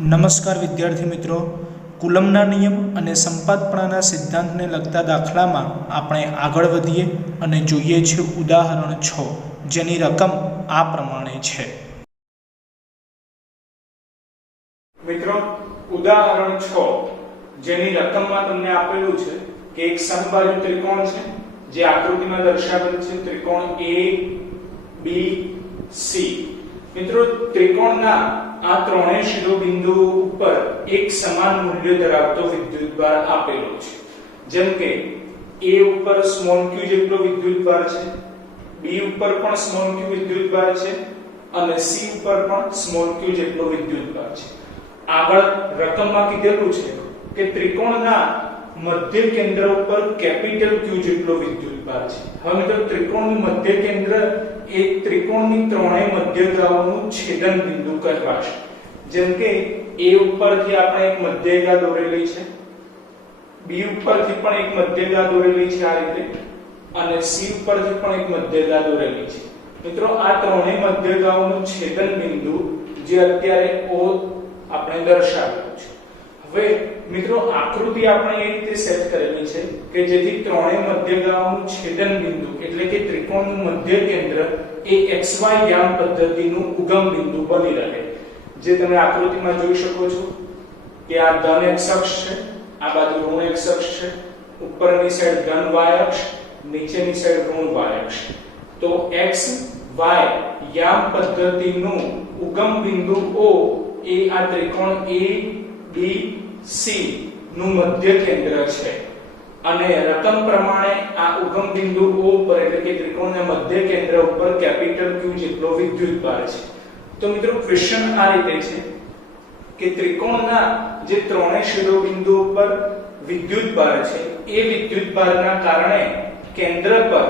નમસ્કાર વિદ્યાર્થી મિત્રો, કુલમના નિયમ અને સંપાતપણાના સિદ્ધાંતને લગતા દાખલામાં આપણે આગળ વધીએ અને જોઈએ છીએ ઉદાહરણ 6, જેની રકમ આ પ્રમાણે છે. મિત્રો, ઉદાહરણ 6 જેની રકમમાં તમને આપેલું છે કે એક સમબાજુ ત્રિકોણ છે જે આકૃતિમાં દર્શાવેલ છે, ત્રિકોણ ABC. મિત્રો, ત્રિકોણના આ ત્રણેય શિરોબિંદુઓ ઉપર એક સમાન મૂલ્ય ધરાવતો વિદ્યુતભાર આપેલો છે. જેમ કે A ઉપર સ્મોલ q જેટલો વિદ્યુતભાર છે, B ઉપર પણ સ્મોલ q વિદ્યુતભાર છે અને C ઉપર પણ સ્મોલ q જેટલો વિદ્યુતભાર છે. આગળ રકમમાં કીધેલું છે કે ત્રિકોણના મધ્ય કેન્દ્ર ઉપર કેપિટલ Q જેટલો વિદ્યુતભાર છે. હવે મિત્રો, ત્રિકોણનું મધ્ય કેન્દ્ર એ ત્રિકોણની ત્રણેય મધ્યગાઓનું છેદન બિંદુ કહેવાશે. જેમ કે A ઉપરથી આપણે એક મધ્યગા દોરેલી છે, B ઉપરથી પણ એક મધ્યગા દોરેલી છે આ રીતે, અને C ઉપરથી પણ એક મધ્યગા દોરેલી છે. મિત્રો, આ ત્રણેય મધ્યગાઓનું છેદન બિંદુ જે અત્યારે O આપણે દર્શાવેલું છે. હવે મિત્રો, આકૃતિ આપણે એ રીતે સેટ કરેલી છે કે જેથી ત્રણેય મધ્યગાઓનું છેદન બિંદુ એટલે કે ત્રિકોણનું મધ્ય કેન્દ્ર એ XY યામ પદ્ધતિનું ઉગમ બિંદુ બની રહે. જે તમે આકૃતિમાં જોઈ શકો છો કે આ ધન x અક્ષ છે, આ બાજુ ઋણ x અક્ષ છે, ઉપરની સાઈડ ધન y અક્ષ, નીચેની સાઈડ ઋણ y અક્ષ. તો x y યામ પદ્ધતિનું ઉગમ બિંદુ O એ આ ત્રિકોણ ABC નું મધ્ય કેન્દ્ર છે અને રકમ પ્રમાણે આ ઉગમ બિંદુ O પર એટલે કે ત્રિકોણના મધ્ય કેન્દ્ર ઉપર કેપિટલ Q જેટલો વિદ્યુતભાર છે. તો મિત્રો, ક્વેશ્ચન આ રીતે છે કે ત્રિકોણના જે ત્રણેય શિરોબિંદુઓ પર વિદ્યુતભાર છે એ વિદ્યુતભારના કારણે કેન્દ્ર પર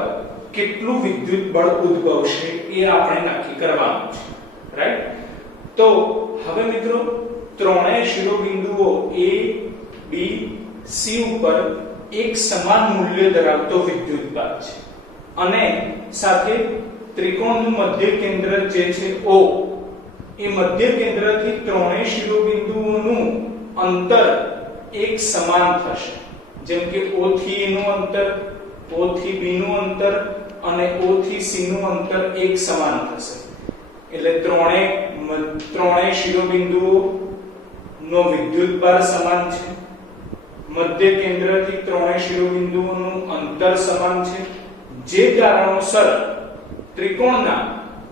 કેટલું વિદ્યુત બળ ઉદ્ભવશે એ આપણે નક્કી કરવાનું છે. રાઈટ? તો હવે મિત્રો, ત્રણેય શિરોબિંદુઓ A, B, C ઉપર એક સમાન મૂલ્ય ધરાવતો વિદ્યુતભાર છે અને સાથે ત્રિકોણનું મધ્ય કેન્દ્ર જે છે O એ મધ્ય કેન્દ્રથી ત્રણેય શિરોબિંદુઓનું અંતર એક સમાન થશે. જેમ કે O થી A નું અંતર, O થી B નું અંતર અને O થી C નું અંતર એક સમાન થશે. એટલે ત્રણેય શિરોબિંદુઓ નો વિદ્યુતભાર સમાન છે, મધ્ય કેન્દ્રથી ત્રણેય શિરોબિંદુઓનું અંતર સમાન છે. જે કારણોસર ત્રિકોણના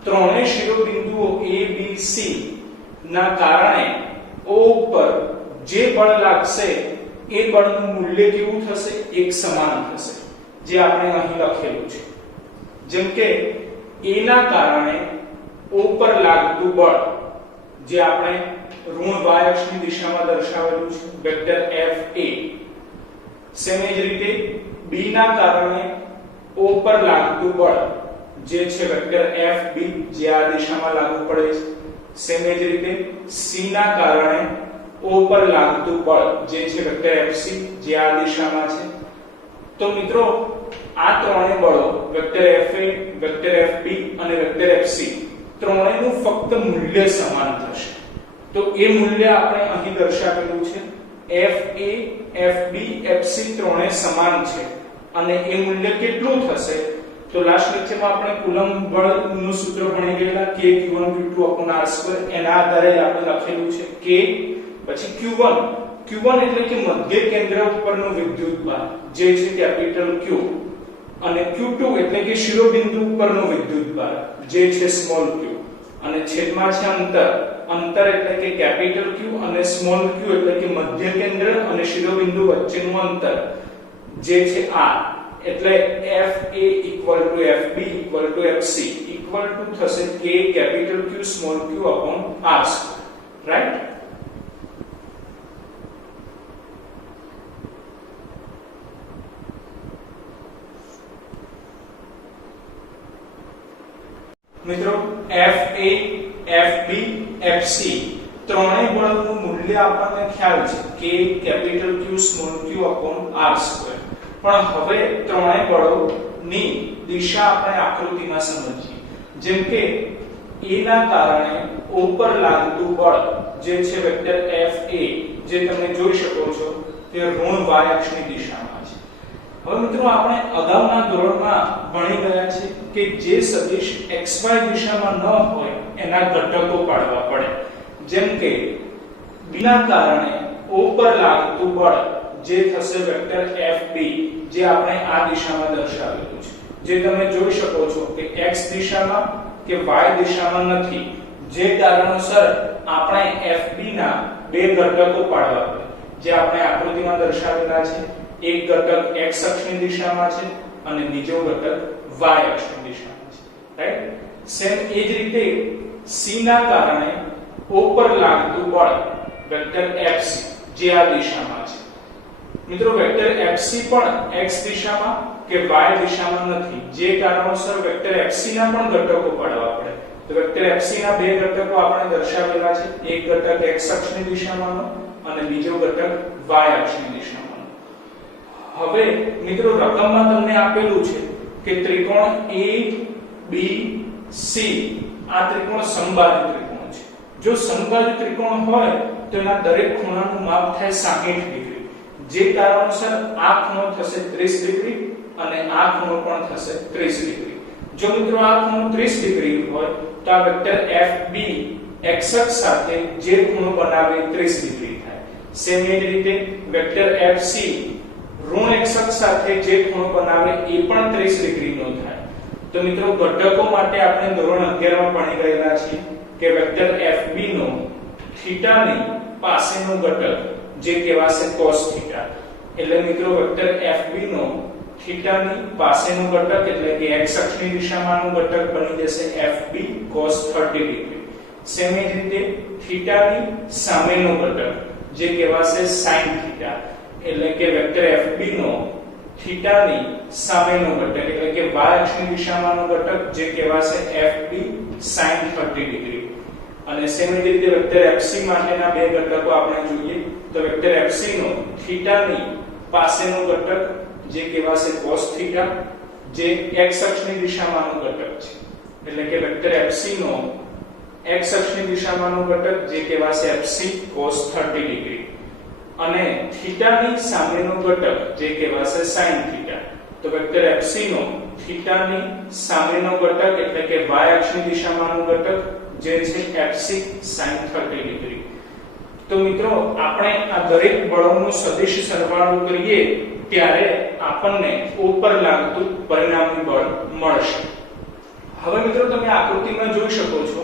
ત્રણેય શિરોબિંદુઓ ABC ના કારણે O ઉપર જે બળ લાગશે એ બળનું મૂલ્ય કેવું થશે? એક સમાન થશે, જે આપણે અહીં લખેલું છે. જેમ કે A ના કારણે O પર લાગતું બળ જે આપણે ઋણ y અક્ષની દિશામાં દર્શાવેલું છે, વેક્ટર FA. સેમ જ રીતે B ના કારણે O પર લાગતું બળ જે છે વેક્ટર FB જે આ દિશામાં લાગુ પડે છે. સેમ જ રીતે C ના કારણે O પર લાગતું બળ જે છે વેક્ટર FC જે આ દિશામાં છે. તો મિત્રો, આ ત્રણેય બળો વેક્ટર FA, વેક્ટર FB અને વેક્ટર FC ત્રણેયનું ફક્ત મૂલ્ય સમાન થશે. તો એ મૂલ્ય આપણે અહીં દર્શાવેલું છે. FA, FB, FC ત્રણેય સમાન છે અને એ મૂલ્ય કેટલું થશે? તો લાસ્ટ લેક્ચરમાં આપણે કુલમ બળનું સૂત્ર ભણી ગયેલા કે Q1Q2/r². એના આધારે આપણે લખેલું છે કે પછી Q1 એટલે કે મધ્ય કેન્દ્ર ઉપરનું વિદ્યુતભાર જે છે કેપિટલ Q અને Q2 એટલે કે શિરોબિંદુ ઉપરનો વિદ્યુતભાર જે છે સ્મોલ q અને છેદમાં છે અંતર એટલે કે કેપિટલ Q અને સ્મોલ q એટલે કે મધ્ય કેન્દ્ર અને શિરોબિંદુ વચ્ચેનું અંતર જે છે r. એટલે FA FB FC થશે K capital Q small q/r². Right? મિત્રો, FA, FB, FC ત્રણેય બળનું મૂલ્ય આપણને ખ્યાલ છે કે કેપિટલ Q સ્મોલ q/r². પણ હવે ત્રણેય બળોની દિશા આપણે આકૃતિમાં સમજીએ. જેમ કે A ના કારણે O પર લાગતું બળ જે છે વેક્ટર FA જે તમે જોઈ શકો છો તે ઋણ y અક્ષની દિશામાં છે. હવે મિત્રો આપણે અગાઉના ધોરણમાં ભણી ગયા છે કે જે સદિશ xy દિશામાં ન હોય એના ઘટકો પાડવા પડે. જેમ કે b ના કારણે o પર લાગતું બળ જે થશે વેક્ટર FB જે આપણે આ દિશામાં દર્શાવેલું છે. જે તમે જોઈ શકો છો કે x દિશામાં કે y દિશામાં નથી, જે કારણોસર આપણે FB ના બે ઘટકો પાડવા પડે જે આપણે આકૃતિમાં દર્શાવેલા છે. એક ઘટક x અક્ષની દિશામાં છે અને બીજો ઘટક y અક્ષની દિશામાં છે. રાઈટ? સેમ એ જ રીતે c ના કારણે o પર લાગતું બળ વેક્ટર FC જે આ દિશામાં છે. મિત્રો વેક્ટર FC પણ x દિશામાં કે y દિશામાં નથી, જે કારણોસર વેક્ટર FC ના પણ ઘટકો પાડવા પડે. તો વેક્ટર FC ના બે ઘટકો આપણે દર્શાવેલા છે. એક ઘટક x અક્ષની દિશામાંનો અને બીજો ઘટક y અક્ષની દિશામાંનો. હવે મિત્રો રકમમાં તમને આપેલું છે કે ત્રિકોણ ABC આ ત્રિકોણ સમબાજુ ત્રિકોણ છે. જો સમબાજુ ત્રિકોણ હોય તો એના દરેક ખૂણાનું માપ થાય 60 ડિગ્રી, જે કારણોસર આ ખૂણો થશે 30 ડિગ્રી અને આ ખૂણો પણ થશે 30 ડિગ્રી. જો મિત્રો આ ખૂણો 30 ડિગ્રી હોય તો આ વેક્ટર FB x અક્ષ સાથે જે ખૂણો બનાવે 30 ડિગ્રી થાય. સેમ એ જ રીતે વેક્ટર FC ઋણ x અક્ષ સાથે જે ખૂણો બનાવે એ પણ 30 ડિગ્રીનો થાય. તો મિત્રો ઘટકો માટે આપણે ધોરણ 11 માં ભણી ગયેલા છીએ કે વેક્ટર FB નો થીટાની પાસેનો ઘટક જે કહેવાશે cos થીટા. એટલે મિત્રો વેક્ટર FB નો થીટાની પાસેનો ઘટક એટલે કે x અક્ષની દિશામાંનો ઘટક બની જશે FB cos 30 ડિગ્રી. સેમ એ જ રીતે થીટાની સામેનો ઘટક જે કહેવાશે sin થીટા એટલે કે વેક્ટર FB નો થીટાની સામેનો ઘટક એટલે કે y અક્ષની દિશામાંનો ઘટક જે કહેવાશે FB sin 30 ડિગ્રી. અને સેમ જ રીતે વેક્ટર FC માટેના બે ઘટકો આપણે જોઈએ તો વેક્ટર FC નો થીટાની પાસેનો ઘટક જે કહેવાશે cos થીટા જે x અક્ષની દિશામાંનો ઘટક છે એટલે કે વેક્ટર FC નો x અક્ષની દિશામાંનો ઘટક જે કહેવાશે FC cos 30 ડિગ્રી અને થીટાની સામેનો ઘટક જે કહેવાશે sin થીટા. તો વેક્ટર FC નો થીટાની સામેનો ઘટક એટલે કે y અક્ષની દિશામાંનો ઘટક જે છે FC sin 30 ડિગ્રી. તો મિત્રો આપણે આ દરેક બળોનો સદિશ સરવાળો કરીએ ત્યારે આપણને ઉપર લાગતું પરિણામી બળ મળશે. હવે મિત્રો તમે આકૃતિમાં જોઈ શકો છો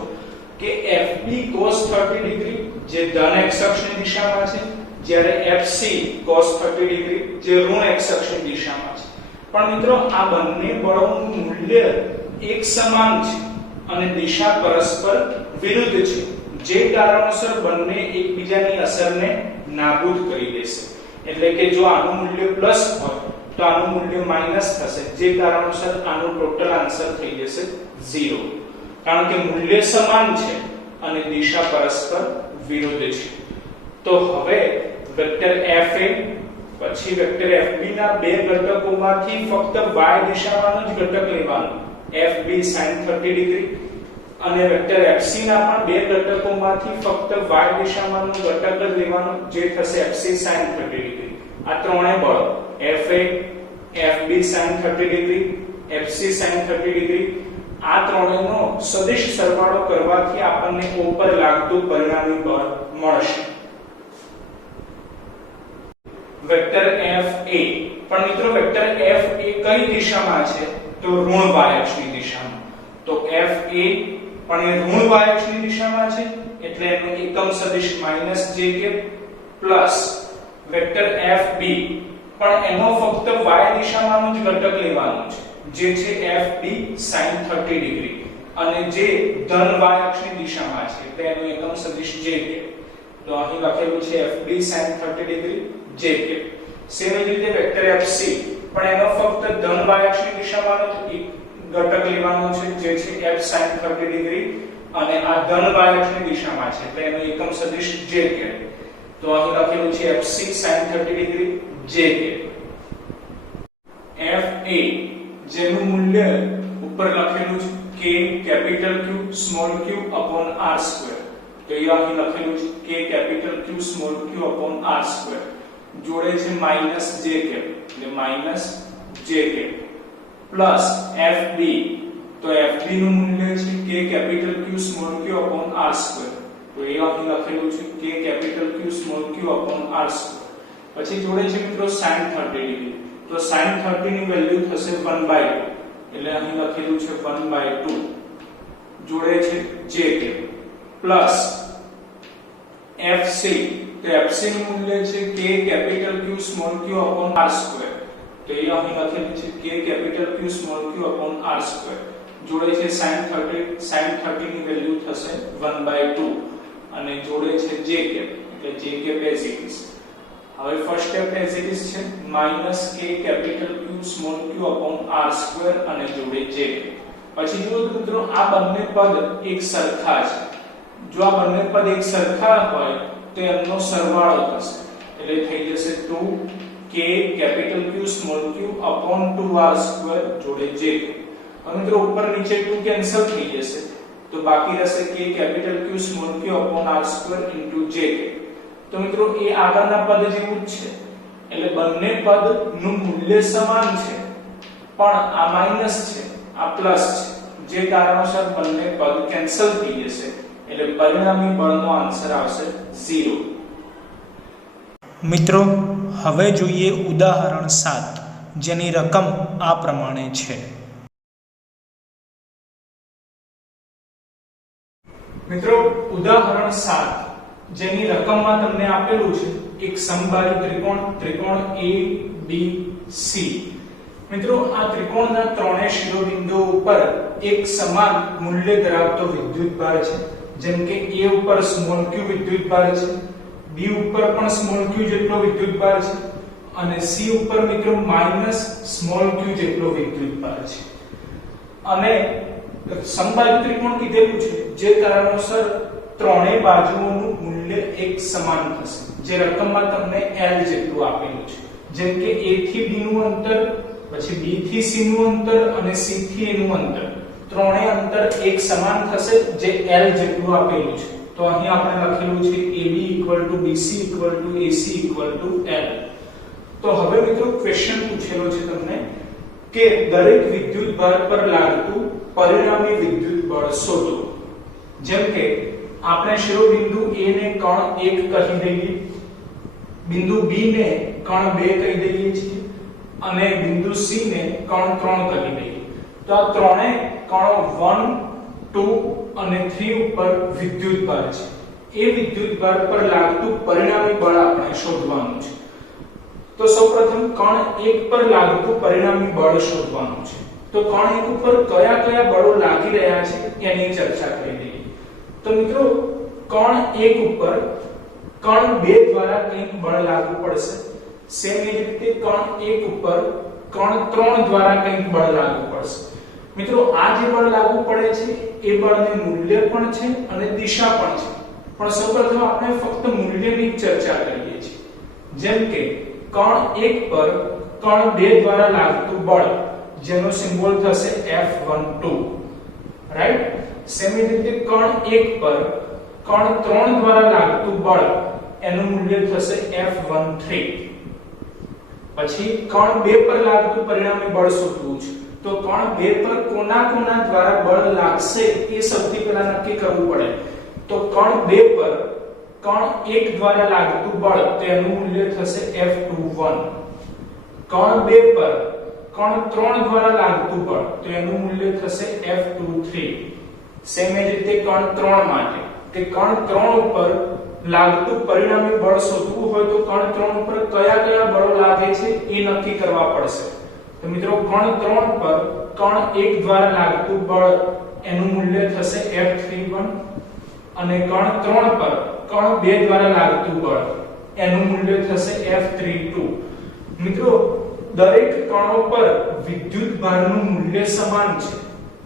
કે FB cos 30 ડિગ્રી જે ધન x અક્ષની દિશામાં છે જ્યારે FC cos 30 ડિગ્રી જે ઋણ x અક્ષની દિશામાં છે. પણ મિત્રો આ બંને બળોનું મૂલ્ય એક સમાન છે અને દિશા પરસ્પર વિરુદ્ધ છે, જે કારણોસર બંને એકબીજાની અસરને નાબૂદ કરી દેશે. એટલે કે જો આનું મૂલ્ય પ્લસ હોય તો આનું મૂલ્ય માઈનસ થશે, જે કારણોસર આનો ટોટલ આન્સર થઈ જશે 0, કારણ કે મૂલ્ય સમાન છે અને દિશા પરસ્પર વિરુદ્ધ છે. તો હવે વેક્ટર FA પછી વેક્ટર FB ના બે ઘટકોમાંથી ફક્ત y દિશામાંનો જ ઘટક લેવાનો FB sin 30 ડિગ્રી અને વેક્ટર FC ના પણ બે ઘટકોમાંથી ફક્ત y દિશામાંનો ઘટક જ લેવાનો જે થશે FC sin 30 ડિગ્રી. આ ત્રણેય બળ FA FB sin 30 degree FC sin 30 degree આ ત્રણેયનો સદિશ સરવાળો કરવાથી આપણને ઉપર લાગતું પરિણામી બળ મળશે. વેક્ટર FA પણ મિત્રો વેક્ટર FA કઈ દિશામાં છે તો ઋણ y અક્ષની દિશામાં. તો FA પણ એ ઋણ y અક્ષની દિશામાં છે એટલે એનો એકમ સદિશ -j પ્લસ વેક્ટર FB પણ એનો ફક્ત y દિશામાંનો જ ઘટક લેવાનો છે જે છે FB sin 30 ડિગ્રી અને જે ધન y અક્ષની દિશામાં છે એટલે એનો એકમ સદિશ j. તો અહીં લખેલું છે FB sin 30 degree j. Same જ રીતે વેક્ટર FC પણ એનો ફક્ત ધન y અક્ષની દિશામાંનો જ ઘટક લેવાનો છે જે છે f sin 30 ડિગ્રી અને આ ધન y અક્ષની દિશામાં છે એટલે એનો એકમ સદિશ j છે. તો અહીં લખેલું છે FC sin 30 degree j. FA જેનું મૂલ્ય ઉપર લખેલું છે K capital Q small q r2 તો એ અહીં લખેલું છે k capital Q small q upon r square જોડે છે માઈનસ j કેપ એટલે minus j cap plus fb તો fb નું મૂલ્ય છે k capital Q small q upon r square તો એ અહીં લખેલું છે k capital Q small q upon r square પછી જોડે છે મિત્રો sin 30 ડિગ્રી તો sin 30 ની વેલ્યુ થશે 1/2 એટલે અહીં લખેલું છે 1/2 જોડે છે j કેપ પ્લસ fc તો fc નું મૂલ્ય છે k capital Q small q upon r square તો એ અહીં લખેલું છે k capital Q small q upon r square જોડે છે sin 30 ની વેલ્યુ થશે 1/2 અને જોડે છે j કેપ એટલે j cap as it is હવે first step as it is છે minus k capital Q small q upon r square અને જોડે j પછી જો મિત્રો આ બંને પદ એક સરખા છે જો આ બંને પદ એક સરખા હોય તો એમનો સરવાળો થશે એટલે થઈ જશે 2k capital Q small q upon 2r square જોડે j હવે મિત્રો ઉપર નીચે 2 કેન્સલ થઈ જશે તો બાકી રહેશે k capital Q small q upon r square j તો મિત્રો એ આગળના પદ જેવું જ છે એટલે બંને પદ નું મૂલ્ય સમાન છે પણ આ માઈનસ છે આ પ્લસ છે જે કારણોસર બંને પદ કેન્સલ થઈ જશે એટલે પરિણામી બળનો આન્સર આવશે 0 મિત્રો હવે જોઈએ ઉદાહરણ 7 જેની રકમ આ પ્રમાણે છે મિત્રો ઉદાહરણ 7 જેની રકમમાં તમને આપેલું છે એક સમબાજુ ત્રિકોણ ABC મિત્રો આ ત્રિકોણના ત્રણેય શિરોબિંદુઓ ઉપર એક સમાન મૂલ્ય ધરાવતો વિદ્યુતભાર છે જેમ કે A ઉપર સ્મોલ q વિદ્યુતભાર છે B ઉપર પણ સ્મોલ q જેટલો વિદ્યુતભાર છે અને C ઉપર મિત્રો માઈનસ સ્મોલ q જેટલો વિદ્યુતભાર છે અને સમબાજુ ત્રિકોણ કીધેલું છે જે કારણોસર ત્રણેય બાજુઓનું મૂલ્ય એક સમાન થશે જે રકમમાં તમને L જેટલું આપેલું છે જેમ કે A થી B નું અંતર પછી B થી C નું અંતર અને C થી A નું અંતર ત્રણેય અંતર એક સમાન થશે જે L જેટલું આપેલું છે તો અહીં આપણે લખેલું છે AB BC AC L તો હવે મિત્રો ક્વેશ્ચન પૂછેલો છે તમને કે દરેક વિદ્યુતભાર પર લાગતું પરિણામી વિદ્યુત બળ શોધો જેમ કે આપણે શિરોબિંદુ A ને કણ 1 કહી દઈએ બિંદુ B ને કણ 2 કહી દઈએ છીએ અને બિંદુ C ને કણ 3 કહી દઈએ તો આ ત્રણેય કણો 1 2 અને 3 ઉપર વિદ્યુતભાર છે એ વિદ્યુતભાર પર લાગતું પરિણામી બળ આપણે શોધવાનું છે તો સૌપ્રથમ કણ 1 પર લાગતું પરિણામી બળ શોધવાનું છે તો કણ 1 ઉપર કયા કયા બળો લાગી રહ્યા છે એની ચર્ચા કરી દઈએ તો મિત્રો કણ 1 ઉપર કણ 2 દ્વારા કંઈક બળ લાગુ પડશે સેમ એ રીતે કણ 1 ઉપર કણ 3 દ્વારા કંઈક બળ લાગુ પડશે મિત્રો આ જે બળ લાગુ પડે છે એ બળનું મૂલ્ય પણ છે અને દિશા પણ છે પણ સૌપ્રથમ આપણે ફક્ત મૂલ્યની ચર્ચા કરીએ છીએ જેમ કે કણ 1 પર કણ 2 દ્વારા લાગતું બળ જેનો સિમ્બોલ થશે F12 રાઈટ સેમ એ રીતે કણ 1 પર કણ 3 દ્વારા લાગતું બળ એનું મૂલ્ય થશે F13 પછી કણ 2 પર લાગતું પરિણામી બળ શોધવું છે તો કણ 2 પર કોના દ્વારા બળ લાગશે એ સૌથી પહેલા નક્કી કરવું પડે તો કણ 2 પર કણ 1 દ્વારા લાગતું બળ તેનું મૂલ્ય થશે F21 કણ 2 પર કણ 3 દ્વારા લાગતું બળ તો એનું મૂલ્ય થશે F23 સેમ એ રીતે કણ 3 માટે કે કણ 3 ઉપર લાગતું પરિણામી બળ શોધવું હોય તો કણ 3 ઉપર કયા કયા બળો લાગે છે એ નક્કી કરવા પડશે તો મિત્રો કણ 3 પર કણ 1 દ્વારા લાગતું બળ એનું મૂલ્ય થશે F31 અને કણ 3 પર કણ 2 દ્વારા લાગતું બળ એનું મૂલ્ય થશે F32 મિત્રો દરેક કણો પર વિદ્યુતભારનું મૂલ્ય સમાન છે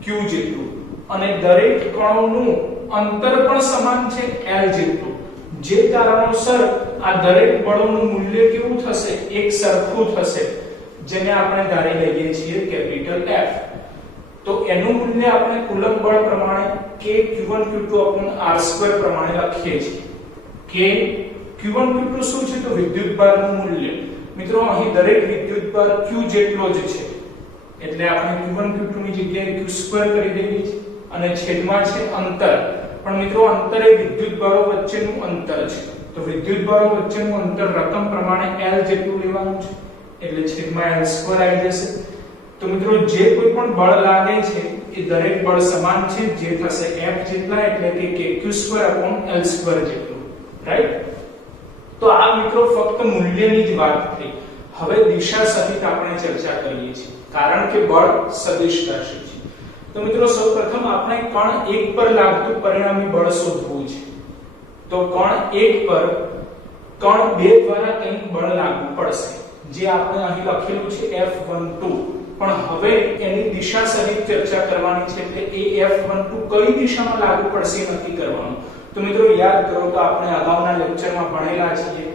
q જેટલું અને દરેક કણોનું અંતર પણ સમાન છે L જેટલું જે કારણોસર આ દરેક બળોનું મૂલ્ય કેવું થશે એક સરખું થશે જેને આપણે ધારી લઈએ છીએ કેપિટલ F તો એનું મૂલ્ય આપણે કુલંબ બળ પ્રમાણે k q1q2/r² પ્રમાણે લખીએ છીએ k q1 q2 શું છે તો વિદ્યુતભારનું મૂલ્ય મિત્રો અહીં દરેક વિદ્યુતભાર q જેટલો જ છે એટલે આપણે q1 q2 ની જગ્યાએ q² કરી દેવી છે અને છેદમાં છે અંતર પણ મિત્રો અંતર એ વિદ્યુતભારો વચ્ચેનું અંતર છે તો વિદ્યુતભારો વચ્ચેનું અંતર રકમ પ્રમાણે l જેટલું લેવાનું છે એટલે છેદમાં l² આવી જશે તો મિત્રો જે કોઈ પણ બળ લાગે છે એ દરેક બળ સમાન છે જે થશે F જેટલા એટલે કે kq²/l² જેટલું રાઈટ તો આ મિત્રો ફક્ત મૂલ્યની જ વાત થઈ હવે દિશા સહિત આપણે ચર્ચા કરીએ છીએ કારણ કે બળ સદિશ રાશિ છે તો મિત્રો સૌપ્રથમ આપણે કણ 1 પર લાગતું પરિણામી બળ શોધવું છે તો કણ 1 પર કણ 2 દ્વારા કંઈક બળ લાગુ પડશે જે આપણે અહીં લખેલું છે F12 પણ હવે એની દિશા સહિત ચર્ચા કરવાની છે કે એ F12 કઈ દિશામાં લાગુ પડશે નક્કી કરવાનું તો મિત્રો યાદ કરો તો આપણે અગાઉના લેક્ચરમાં ભણેલા છીએ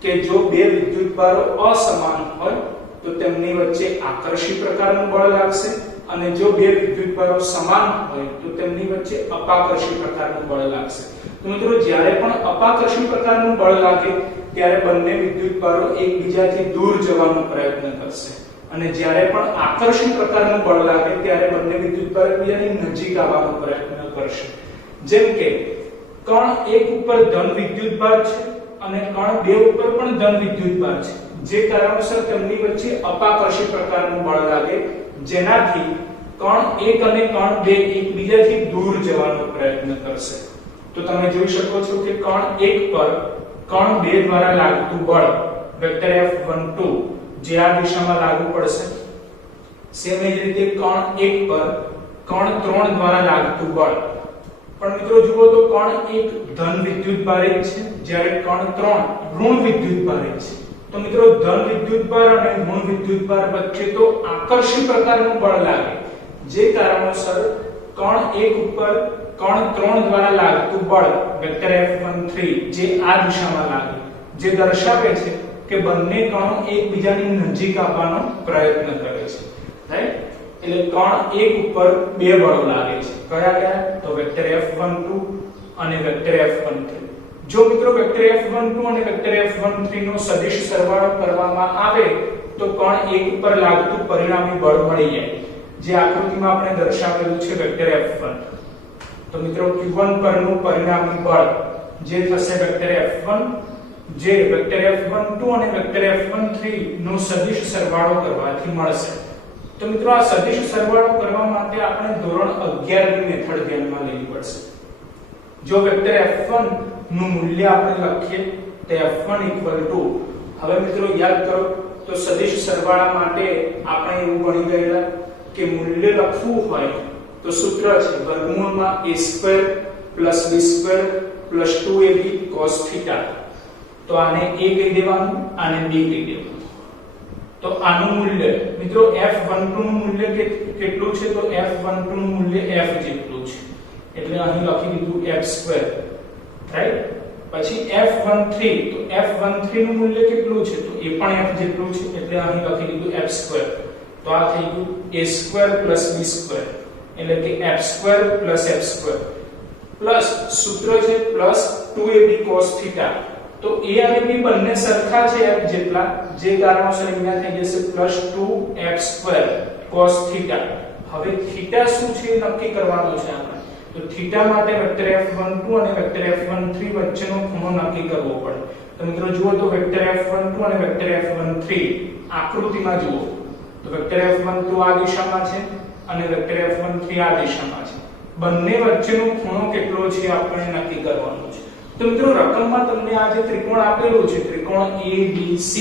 કે જો બે વિદ્યુતભારો અસમાન હોય તો તેમની વચ્ચે આકર્ષી પ્રકારનું બળ લાગશે અને જો બે વિદ્યુતભારો સમાન હોય તો તેમની વચ્ચે અપાકર્ષી પ્રકારનું બળ લાગશે તો મિત્રો જ્યારે પણ અપાકર્ષી પ્રકારનું બળ લાગે ત્યારે બંને વિદ્યુતભારો એકબીજાથી દૂર જવાનો પ્રયત્ન કરશે અને જ્યારે પણ આકર્ષી પ્રકારનું બળ લાગે ત્યારે બંને વિદ્યુતભારો એકબીજાની નજીક આવવાનો પ્રયત્ન કરશે જેમ કે કણ 1 ઉપર ધન વિદ્યુતભાર છે અને કણ 2 ઉપર પણ ધન વિદ્યુતભાર છે જે કારણોસર તેમની વચ્ચે અપાકર્ષી પ્રકારનું બળ લાગે જેનાથી કણ 1 અને કણ 2 એકબીજાથી દૂર જવાનો પ્રયત્ન કરશે તો તમે જોઈ શકો છો કે કણ 1 પર કણ 2 દ્વારા લાગતું બળ વેક્ટર F12 જે આ દિશામાં લાગુ પડશે સેમ એ જ રીતે કણ 1 પર કણ 3 દ્વારા લાગતું બળ પણ મિત્રો જુઓ તો કણ 1 ધન વિદ્યુતભારિત છે જ્યારે કણ 3 ઋણ વિદ્યુતભારિત છે તો મિત્રો ધન વિદ્યુતભાર અને ઋણ વિદ્યુતભાર વચ્ચે તો આકર્ષી પ્રકારનું બળ લાગે જે કારણોસર કણ 1 ઉપર કણ 3 દ્વારા લાગતું બળ વેક્ટર F13 જે આ દિશામાં લાગે જે દર્શાવે છે કે બંને કણો એકબીજાની નજીક આવવાનો પ્રયત્ન કરે છે રાઈટ એટલે કણ 1 ઉપર બે બળો લાગે છે કયા કયા તો વેક્ટર F12 અને વેક્ટર F13 જો મિત્રો વેક્ટર F12 અને વેક્ટર F13 નો સદિશ સરવાળો કરવામાં આવે તો કણ 1 ઉપર લાગતું પરિણામી બળ મળી જાય જે આકૃતિમાં આપણે દર્શાવેલું છે વેક્ટર F1 તો મિત્રો q1 પરનું પરિણામી બળ જે થશે વેક્ટર F1 જે વેક્ટર F12 અને વેક્ટર F13 નો સદિશ સરવાળો કરવાથી મળશે તો મિત્રો આ સદિશ સરવાળો કરવા માટે આપણે ધોરણ 11 ની મેથડ ધ્યાનમાં લેવી પડશે જો વેક્ટર F1 નું મૂલ્ય આપણે લખીએ તો F1 હવે મિત્રો યાદ કરો તો સદિશ સરવાળા માટે આપણે એવું ભણી ગયેલા કે મૂલ્ય લખવું હોય તો સૂત્ર છે વર્ગમૂળમાં a² + b² + 2ab cos θ તો આને a કહી દેવાનું આને b કહી દેવાનું તો આનું મૂલ્ય મિત્રો F12 નું મૂલ્ય કેટલું છે તો F12 નું મૂલ્ય f જેટલું છે એટલે અહીં લખી દીધું f² રાઈટ પછી F13 તો F13 નું મૂલ્ય કેટલું છે તો એ પણ f જેટલું છે એટલે અહીં લખી દીધું f² તો આ થઈ ગયું a² + b² એટલે કે f² + f² પ્લસ સૂત્ર છે +2ab cos θ તો a અને b બંને સરખા છે f જેટલા જે કારણોસર અહીંયા થઈ જશે +2f² cos θ હવે θ શું છે નક્કી કરવાનું છે આપણે તો θ માટે વેક્ટર F12 અને વેક્ટર F13 વચ્ચેનો ખૂણો નક્કી કરવો પડે તો મિત્રો જુઓ તો વેક્ટર F12 અને વેક્ટર F13 આકૃતિમાં જુઓ તો વેક્ટર F12 આ દિશામાં છે અને વેક્ટર F13 આ દિશામાં છે બંને વચ્ચેનો ખૂણો કેટલો છે આપણે નક્કી કરવાનું છે તો મિત્રો રકમમાં તમને આ જે ત્રિકોણ આપેલું છે ત્રિકોણ ABC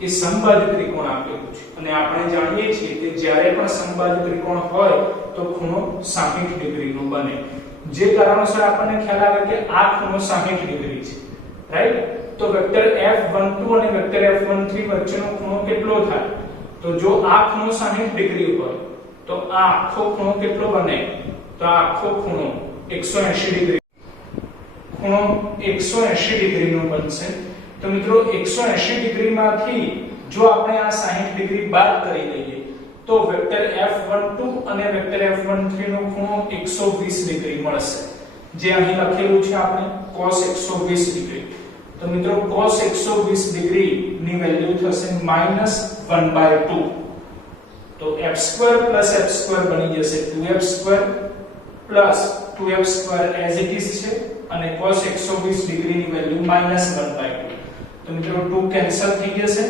એ સમબાજુ ત્રિકોણ આપેલું છે અને આપણે જાણીએ છીએ કે જ્યારે પણ સમબાજુ ત્રિકોણ હોય તો ખૂણો 60 ડિગ્રીનો બને જે કારણોસર આપણને ખ્યાલ આવે કે આ ખૂણો 60 ડિગ્રી છે રાઈટ તો વેક્ટર F12 અને વેક્ટર F13 વચ્ચેનો ખૂણો કેટલો થાય તો જો આ ખૂણો 60 ડિગ્રી હોય તો આ આખો ખૂણો કેટલો બને તો આ આખો ખૂણો 180 ડિગ્રી ખૂણો 180 ડિગ્રીનો બનશે તો મિત્રો 180 ડિગ્રીમાંથી જો આપણે આ 60 ડિગ્રી બાદ કરી દઈએ તો વેક્ટર F12 અને વેક્ટર F13 નો ખૂણો 120 ડિગ્રી મળશે, જે અહીં લખેલું છે આપણે cos 120 ડિગ્રી. તો મિત્રો cos 120 ડિગ્રી ની વેલ્યુ થશે -1/2. તો f² + f² બની જશે 2f² + 2f² as it is છે, અને cos 120 ડિગ્રી ની વેલ્યુ -1/2. તો મિત્રો 2 કેન્સલ થઈ જશે,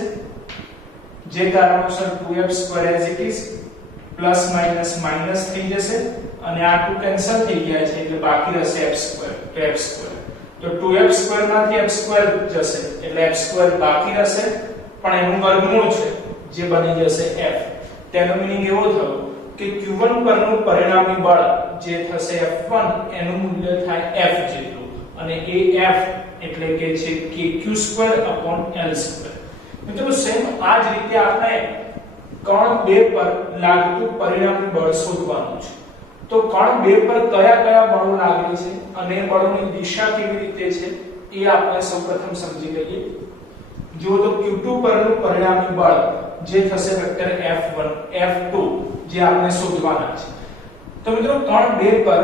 જે કારણોસર 2f² as it is plus minus minus થઈ જશે, અને આ 2 કેન્સલ થઈ ગયા છે એટલે બાકી રહેશે f². તો f², તો 2f² માંથી f² જશે એટલે f² બાકી રહેશે, પણ એનું વર્ગમૂળ છે જે બની જશે f. તેનો મીનિંગ એવો થયો કે q1 પરનું પરિણામી બળ જે થશે F1 એનું મૂલ્ય થાય f જેટલું, અને એ f એટલે કે છે kq²/L². મિત્રો સેમ આ જ રીતે આપણે કણ 2 પર લાગતું પરિણામી બળ શોધવાનું છે. તો કણ 2 પર કયા કયા બળો લાગે છે અને બળોની દિશા કેવી રીતે છે એ આપણે સૌપ્રથમ સમજી લઈએ. જો તો q2 પરનું પરિણામી બળ જે થશે વેક્ટર F1 F2 જે આપણે શોધવાના છે. તો મિત્રો કણ 2 પર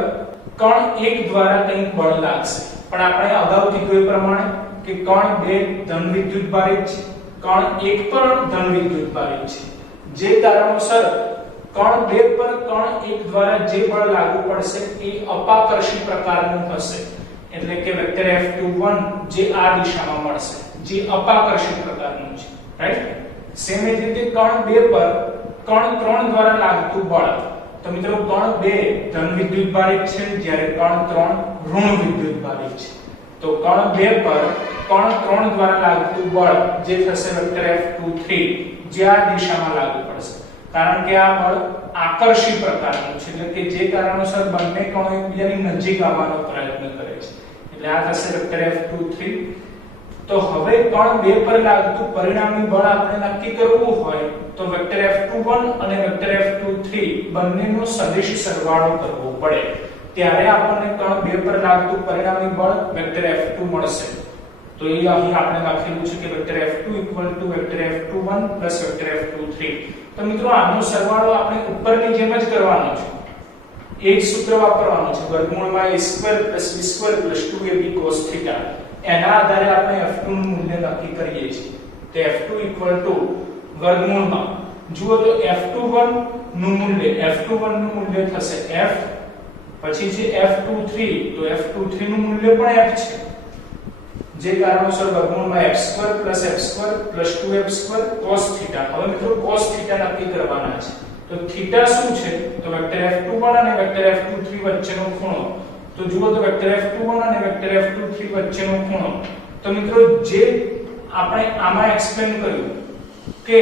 કણ 1 દ્વારા કંઈક બળ લાગશે, પણ આપણે અગાઉ કીધું એ પ્રમાણે કે કણ 2 ધન વિદ્યુતભારિત છે, કણ 1 પર ધન વિદ્યુતભારિત છે, જે કારણોસર કણ 2 પર કણ 1 દ્વારા જે બળ લાગુ પડશે એ અપાકર્ષી પ્રકારનું હશે, એટલે કે વેક્ટર F21 જે આ દિશામાં મળશે, જે અપાકર્ષી પ્રકારનું છે, રાઈટ. સેમ એ રીતે કણ 2 પર કણ 3 દ્વારા લાગતું બળ. તો મિત્રો કણ 2 ધન વિદ્યુતભારિત છે, જ્યારે કણ 3 ઋણ વિદ્યુતભારિત છે. તો કણ 2 પર કણ 3 દ્વારા લાગતું બળ જે થશે વેક્ટર F23 જે આ દિશામાં લાગુ પડશે, કારણ કે આ બળ આકર્ષી પ્રકારનું છે, એટલે કે જે કારણોસર બંને કણો એકબીજાની નજીક આવવાનો પ્રયત્ન કરે છે, એટલે આ થશે વેક્ટર F23. તો હવે કણ 2 પર લાગતું પરિણામી બળ આપણે નક્કી કરવું હોય તો વેક્ટર F21 અને વેક્ટર F23 બંનેનો સદિશ સરવાળો કરવો પડે, ત્યારે આપણને કણ 2 પર લાગતું પરિણામી બળ વેક્ટર F2 મળશે. તો એ અહીં આપણે લખેલું છે કે vector F2 = vector F21 + vector F23. તો મિત્રો આનો સરવાળો આપણે ઉપરની જેમ જ કરવાનો છે, એ જ સૂત્ર વાપરવાનું છે, વર્ગમૂળમાં a² + b² + 2ab cos θ. એના આધારે આપણે F2 નું મૂલ્ય નક્કી કરીએ છીએ. તો F2 = વર્ગમૂળમાં જુઓ તો F21 નું મૂલ્ય થશે f, પછી છે F23, તો F23 નું મૂલ્ય પણ f છે, જે કારણોસર વર્ગમૂળમાં f² + f² + 2f² cos θ. હવે મિત્રો cos θ નક્કી કરવાના છે. તો θ શું છે? તો વેક્ટર F21 અને વેક્ટર F23 વચ્ચેનો ખૂણો. તો જુઓ તો વેક્ટર F21 અને વેક્ટર F23 વચ્ચેનો ખૂણો. તો મિત્રો જે આપણે આમાં એક્સપ્લેન કર્યું કે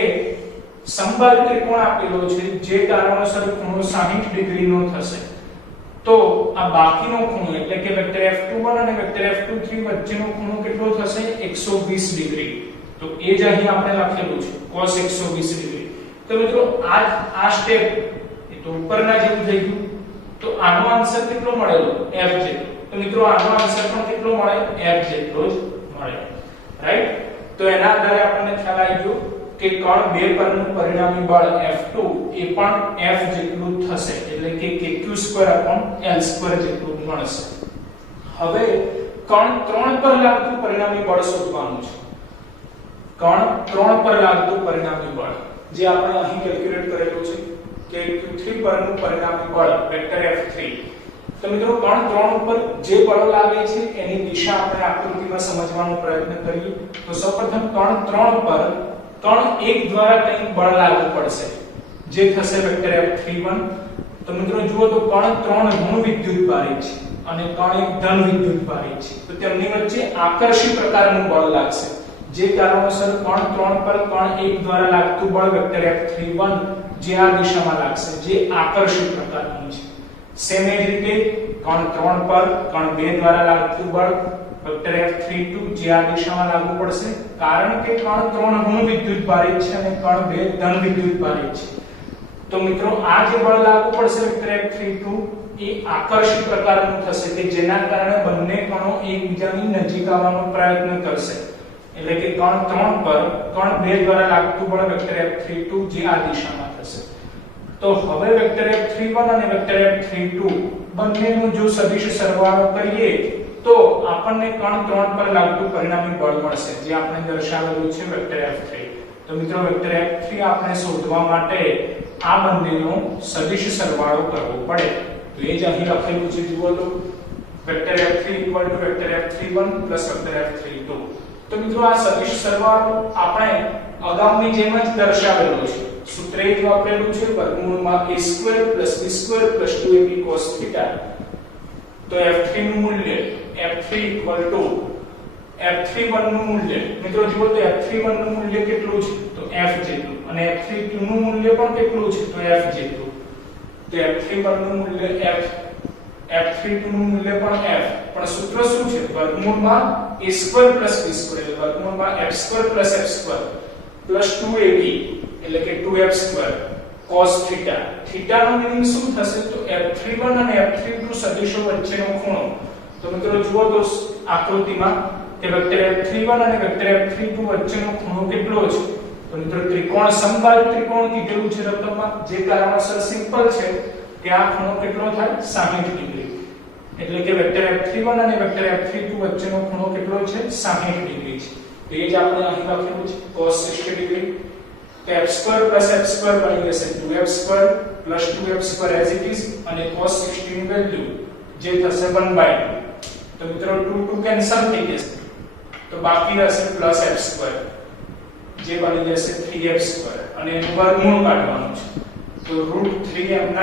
સમબાહુ ત્રિકોણ આપેલો છે, જે કારણોસર ખૂણો 60 ડિગ્રીનો થશે. તો આ બાકીનો ખૂણો એટલે કે વેક્ટર F21 અને વેક્ટર F23 વચ્ચેનો ખૂણો કેટલો થશે? 120 ડિગ્રી. તો એ જ અહીં આપણે લખેલું છે cos 120 ડિગ્રી. તો મિત્રો આ સ્ટેપ એ તો ઉપરના જેવું થઈ ગયું. તો આનો આન્સર કેટલો મળેલો? f જેટલો. તો મિત્રો આનો આન્સર પણ કેટલો મળે? f જેટલો જ મળે, રાઈટ. તો એના આધારે આપણને ખ્યાલ આવી ગયો કે કણ 2 પરનું પરિણામી બળ F2 એ પણ f જેટલું થશે, એટલે કે kq²/L² જેટલું મળશે. હવે કણ 3 પર લાગતું પરિણામી બળ શોધવાનું છે. કણ 3 પર લાગતું પરિણામી બળ જે આપણે અહીં કેલ્ક્યુલેટ કરેલું છે કે q3 પરનું પરિણામી બળ વેક્ટર F3. તો મિત્રો કણ 3 ઉપર જે બળ લાગે છે એની દિશા આપણે આકૃતિમાં સમજવાનો પ્રયત્ન કરીએ. તો સૌપ્રથમ કણ 3 પર કણ 1 દ્વારા કંઈક બળ લાગુ પડશે, જે થશે વેક્ટર F31. તો મિત્રો જુઓ તો કણ 3 ઋણ વિદ્યુતભારિત છે અને કણ 1 ધન વિદ્યુતભારિત છે. તો તેમની વચ્ચે આકર્ષી પ્રકારનું બળ લાગશે, જે કારણોસર કણ 3 પર કણ 1 દ્વારા લાગતું બળ વેક્ટર F31 જે આ દિશામાં લાગશે, જે આકર્ષી પ્રકારનું છે. સેમ એ જ રીતે કણ 3 પર કણ 2 દ્વારા લાગતું બળ વેક્ટર F32 જે આ દિશામાં લાગુ પડશે, કારણ કે કણ 3 ઋણ વિદ્યુતભારિત છે અને કણ 2 ધન વિદ્યુતભારિત છે. તો મિત્રો આ જે બળ લાગુ પડશે વેક્ટર F32 એ આકર્ષી પ્રકારનું થશે, કે જેના કારણે બંને કણો એકબીજાની નજીક આવવાનો પ્રયત્ન કરશે. એટલે કે કણ 3 પર કણ 2 દ્વારા લાગતું બળ વેક્ટર F32 જે આ દિશામાં થશે. તો હવે વેક્ટર F31 અને વેક્ટર F32 બંનેનું જો સદિશ સરવાળો કરીએ તો આપણને કણ 3 પર લાગતું પરિણામી બળ મળશે, જે આપણે દર્શાવેલું છે વેક્ટર F3. તો મિત્રો વેક્ટર F3 આપણે શોધવા માટે આ બંનેનો સદિશ સરવાળો કરવો પડે. તો એ જ અહીં લખેલું છે, જુઓ તો vector F3 vector F31 vector F32. તો મિત્રો આ સદિશ સરવાળો આપણે અગાઉની જેમ જ દર્શાવેલો છે. સૂત્ર એ જ વાપરેલું છે, વર્ગમૂળમાં a² b² 2ab cos θ. તો F3 નું મૂલ્ય F3 F31 નું મૂલ્ય મિત્રો જુઓ તો F31 નું મૂલ્ય કેટલું છે? તો F જેટલું, અને F32 નું મૂલ્ય પણ કેટલું છે? તો F જેટલું. તો F31 નું મૂલ્ય F, F32 નું મૂલ્ય પણ F, પણ સૂત્ર શું છે? વર્ગમૂળમાં a² b² વર્ગમૂળમાં f² f² 2ab એટલે કે 2f² cos θ. થીટા નો મીનિંગ શું થશે? તો F31 અને F32 સદિશો વચ્ચેનો ખૂણો. તો મિત્રો જુઓ તો આકૃતિમાં કે વેક્ટર F31 અને વેક્ટર F32 વચ્ચેનો ખૂણો કેટલો છે? તો મિત્રો ત્રિકોણ સમબાજુ ત્રિકોણ કીધેલું છે રકમમાં, જે કારણોસર સિમ્પલ છે કે આ ખૂણો કેટલો થાય? 60 ડિગ્રી. એટલે કે વેક્ટર F31 અને વેક્ટર F32 વચ્ચેનો ખૂણો કેટલો છે? 60 ડિગ્રી છે. તો એ જ આપણે અહીં લખેલું છે cos 60 ડિગ્રી. તો f² f² બની જશે 2f² 2f² as it is, અને cos 60 ની વેલ્યુ જે થશે 1/2. તો મિત્રો 2 2 કેન્સલ થઈ જશે, તો બાકી રહેશે +f², જે બની જશે 3f², અને એનું વર્ગમૂળ કાઢવાનું છે. તો √3m9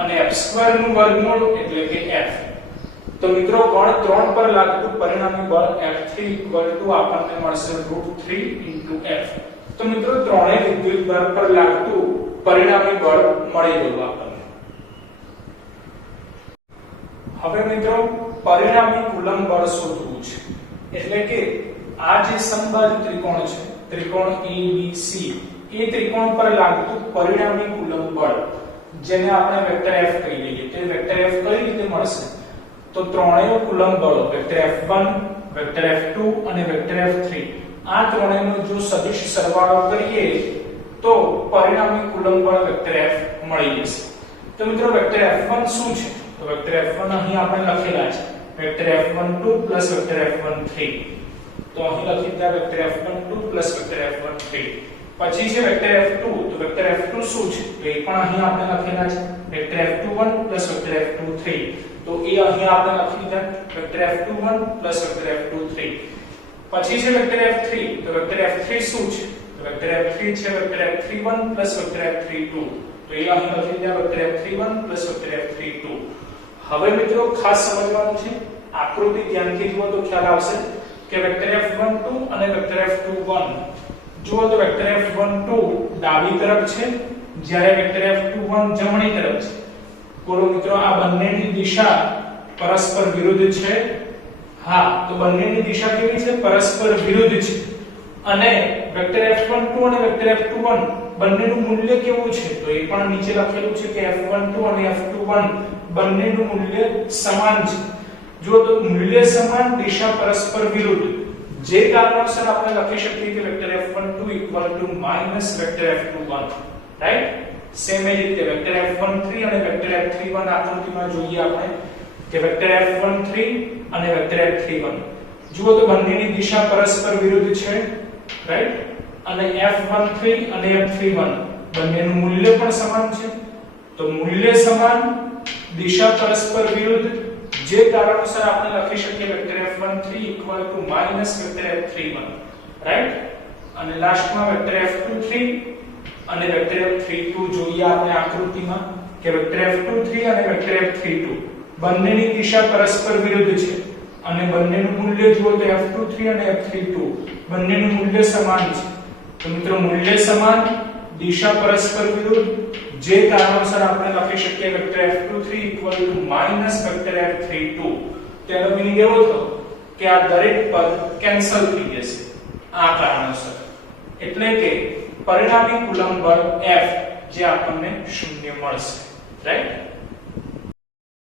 અને f² નું વર્ગમૂળ એટલે કે f. તો મિત્રો કણ 3 પર લાગતું પરિણામી બળ F3 આપણને મળશે √3 f. તો મિત્રો ત્રણેય વિદ્યુતભાર પર લાગતું પરિણામી બળ મળી ગયું આપણને. હવે મિત્રો પરિણામી કુલંબ બળ શોધવું છે. એટલે કે આ જે સમબાજુ ત્રિકોણ છે, ત્રિકોણ ABC, એ ત્રિકોણ પર લાગતું પરિણામી કુલંબ બળ, જેને આપણે વેક્ટર F કહી લઈએ. તે વેક્ટર F કઈ રીતે મળશે? તો ત્રણેય કુલંબ બળો વેક્ટર F1 વેક્ટર F2 અને વેક્ટર F3, આ ત્રણેયનો જો સદિશ સરવાળો કરીએ તો પરિણામી કુલંબ બળ વેક્ટર F મળી જશે. તો મિત્રો વેક્ટર F1 શું છે? તો વેક્ટર F1 અહીં આપણે લખેલા છે, વેક્ટર F12 વેક્ટર F13. તો અહીં લખી દીધા વેક્ટર F12 વેક્ટર F13. પછી છે વેક્ટર F2. તો વેક્ટર F2 શું છે? તો એ પણ અહીં આપણે લખેલા છે, વેક્ટર F21 વેક્ટર F23. તો એ અહીં આપણે લખી દીધા વેક્ટર F21 વેક્ટર F23. પછી છે વેક્ટર F3. તો વેક્ટર F3 શું છે? તો વેક્ટર F3 છે વેક્ટર F31 વેક્ટર F32. તો એ અહીં લખી દીધા વેક્ટર F31 વેક્ટર F32. હવે મિત્રો ખાસ સમજવાનું છે, આકૃતિ ધ્યાનથી જુઓ તો ખ્યાલ આવશે કે વેક્ટર F12 અને વેક્ટર F21, જુઓ તો વેક્ટર F12 ડાબી તરફ છે, જ્યારે વેક્ટર F21 જમણી તરફ છે. બોલો મિત્રો આ બંનેની દિશા પરસ્પર વિરુદ્ધ છે? હા, તો બંનેની દિશા કેવી છે? પરસ્પર વિરુદ્ધ છે. અને વેક્ટર F12 અને વેક્ટર F21 બંનેનું મૂલ્ય કેવું છે? તો એ પણ નીચે લખેલું છે કે F12 અને F21 બંનેનું મૂલ્ય સમાન છે. જો તો મૂલ્ય સમાન, દિશા પરસ્પર વિરુદ્ધ, જે કારણોસર આપણે લખી શકીએ કે vector F12 vector F21, right? Same એ રીતે વેક્ટર F13 અને વેક્ટર F31 આકૃતિમાં જોઈએ આપણે કે વેક્ટર F13 અને વેક્ટર F31, જુઓ તો બંનેની દિશા પરસ્પર વિરુદ્ધ છે, રાઈટ? અને F13 અને F31 બંનેનું મૂલ્ય પણ સમાન છે. તો મૂલ્ય સમાન, દિશા પરસ્પર વિરુદ્ધ, જે કારણોસર આપણે લખી શકીએ vector F13 vector F31, right? અને લાસ્ટમાં વેક્ટર F23 અને વેક્ટર F32 જોઈએ આપણે આકૃતિમાં કે વેક્ટર F23 અને વેક્ટર F32 બંનેની દિશા પરસ્પર વિરુદ્ધ છે, અને બંનેનું મૂલ્ય જુઓ તો F23 અને F32 બંનેનું મૂલ્ય સમાન છે. તો મિત્રો મૂલ્ય સમાન, દિશા પરસ્પર વિરુદ્ધ, જે કારણોસર આપણે લખી શકીએ વેક્ટર F23 વેક્ટર F32. તેનો મીનિંગ એવો થયો કે આ દરેક પદ કેન્સલ થઈ જશે આ કારણોસર. એટલે કે પરિણામી કુલંબ બળ F જે આપણને 0 મળશે, રાઈટ?